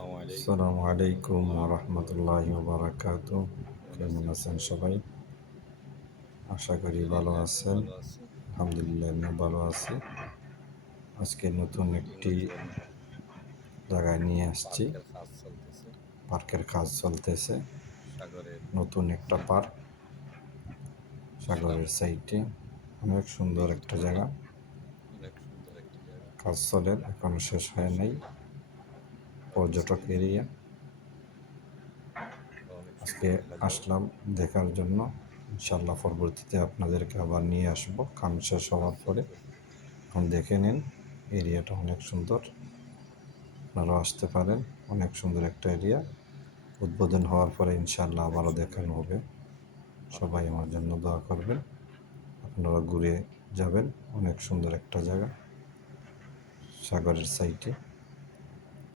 আসসালামু আলাইকুম ওয়া রাহমাতুল্লাহি ওয়া বারাকাতুহু। কেমন আছেন সবাই? আশা করি ভালো আছেন। আলহামদুলিল্লাহ আমিও ভালো আছি। আজকে নতুন একটি জায়গায় নিয়ে আসছি। পার্কের কাজ চলতেছে। নতুন একটা পার্ক সাগরের সাইডে। অনেক সুন্দর একটা জায়গা। কাজ চলে, এখনো শেষ হয় নাই। পর্যটক এরিয়া। আজকে আসলাম দেখার জন্য। ইনশাল্লাহ পরবর্তীতে আপনাদেরকে আবার নিয়ে আসবো কাম শেষ হওয়ার পরে। এখন দেখে নিন, এরিয়াটা অনেক সুন্দর, আপনারাও আসতে পারেন। অনেক সুন্দর একটা এরিয়া। উদ্বোধন হওয়ার পরে ইনশাল্লাহ আবারও দেখানো হবে। সবাই আমার জন্য দোয়া করবেন, আপনারা ঘুরে যাবেন। অনেক সুন্দর একটা জায়গা সাগরের সাইডে।